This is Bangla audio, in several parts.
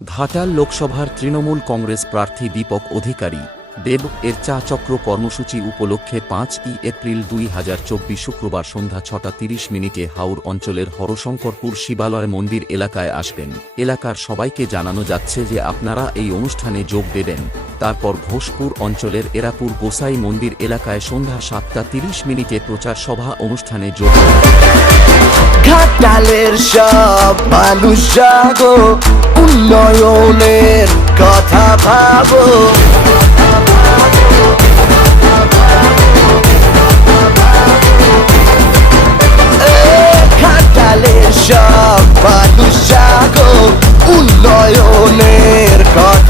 ঘাটাল লোকসভার তৃণমূল কংগ্রেস প্রার্থী দীপক অধিকারী, দেব এর চা চক্র কর্মসূচি উপলক্ষে পাঁচ ই এপ্রিল দুই হাজার চব্বিশ শুক্রবার সন্ধ্যা ছটা তিরিশ মিনিটে হাওর অঞ্চলের হরশঙ্করপুর শিবালয় মন্দির এলাকায় আসবেন। এলাকার সবাইকে জানানো যাচ্ছে যে আপনারা এই অনুষ্ঠানে যোগ দেবেন। তারপর ঘোষপুর অঞ্চলের এরাপুর গোসাই মন্দির এলাকায় সন্ধ্যা সাতটা তিরিশ মিনিটে প্রচার সভা অনুষ্ঠানে যোগ দেবেন। উন্নয়নের কথা ভাবো। সব মানুষ জাগো। উন্নয়নের কথা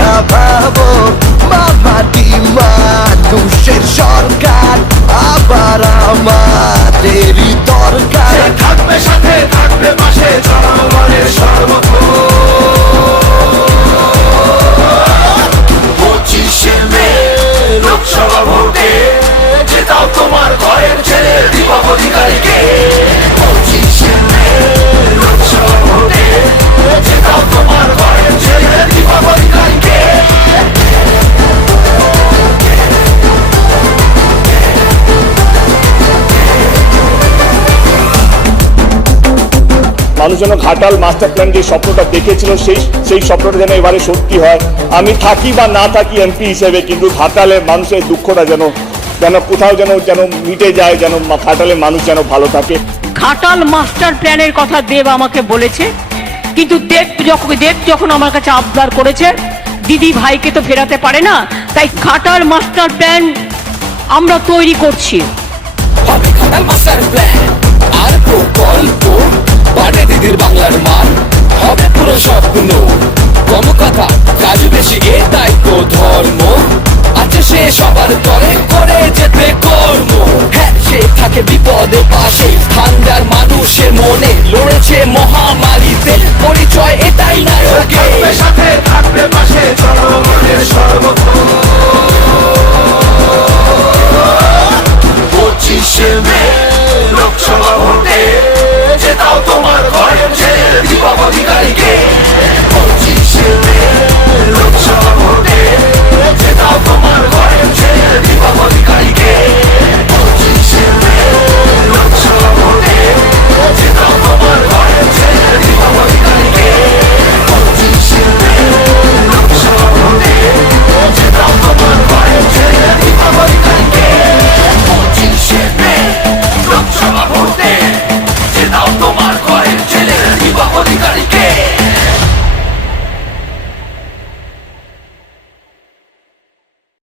মানুষ যেন ঘাটাল মাস্টার প্ল্যান যে স্বপ্নটা দেখেছিল, সেই সেই স্বপ্নটা যেন এবারে সত্যি হয়। আমি থাকি বা না থাকি এমপি হিসেবে, কিন্তু ঘাটালের মানুষের দুঃখটা যেন যেন কোথাও যেন যেন মিটে যায় যেন ঘাটালের মানুষ যেন ভালো থাকে। খাটাল মাস্টার প্ল্যানের কথা দেব আমাকে বলেছে কিন্তু দেব যখন দেব যখন আমার কাছে আবদার করেছে দিদি ভাইকে তো ফেরাতে পারে না তাই খাটাল মাস্টার প্ল্যান আমরা তৈরি করছি। হবে খাটাল মাস্টার প্ল্যান আর প্রকল্প বাড়ে দিদির বাংলার মান হবে পুরো স্বপ্ন। কম কথা কাজ বেশি তাই তো ধর্ম। আছে সে সবার